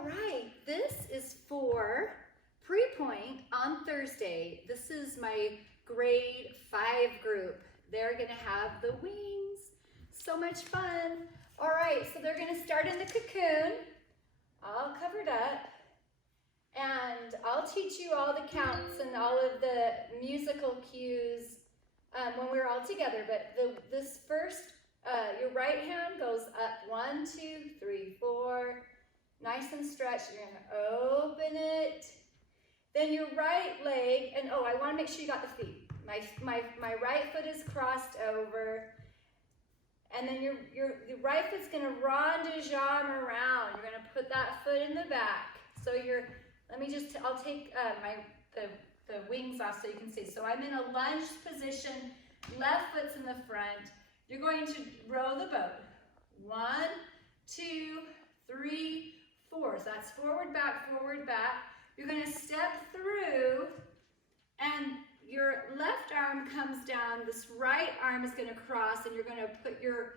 All right, this is for pre-point on Thursday. This is my grade 5 group. They're gonna have the wings. So much fun. All right, so they're gonna start in the cocoon, all covered up. And I'll teach you all the counts and all of the musical cues when we're all together. But this first, your right hand goes up 1, 2, 3, 4. Nice and stretched. You're gonna open it. Then your right leg, and oh, I want to make sure you got the feet. My right foot is crossed over, and then your right foot's gonna ronde-jambe around. You're gonna put that foot in the back. So I'll take the wings off so you can see. So I'm in a lunge position. Left foot's in the front. You're going to row the boat. 1, 2, 3, 4. So that's forward, back, forward, back. You're going to step through, and your left arm comes down. This right arm is going to cross, and you're going to put your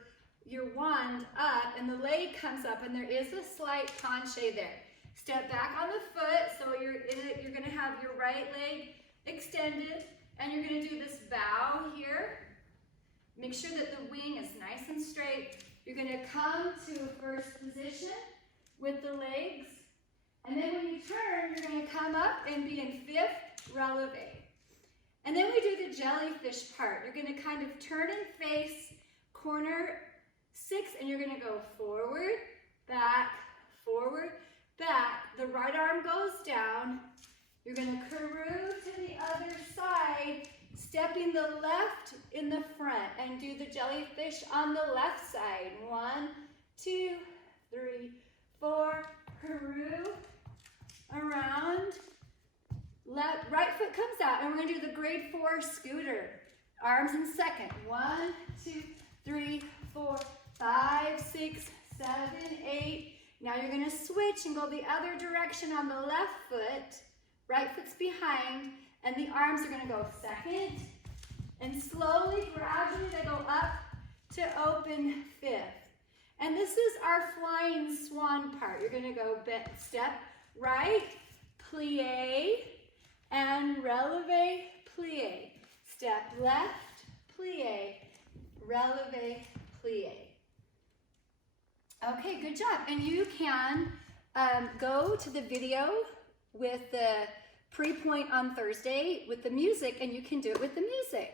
wand up, and the leg comes up, and there is a slight penché there. Step back on the foot, so you're going to have your right leg extended, and you're going to do this bow here. Make sure that the wing is nice and straight. You're going to come to a first position with the legs, and then when you turn, you're going to come up and be in 5th releve. And then we do the jellyfish part. You're going to kind of turn and face corner 6, and you're going to go forward, back, back. The right arm goes down. You're going to caroo to the other side, stepping the left in the front, and do the jellyfish on the left side. 1, 2, 3, 4, caroo, around. Right foot comes out, and we're going to do the grade 4 scooter. Arms in second. 1, 2, 3, 4, 5, 6, 7, 8. Now you're going to switch and go the other direction on the left foot. Right foot's behind, and the arms are going to go second. And slowly, gradually, they go up to open 5th. And this is our flying swan part. You're going to go step right, plie, and releve, plie. Step left, plie, releve, plie. Okay, good job. And you can go to the video with the pre-point on Thursday with the music, and you can do it with the music.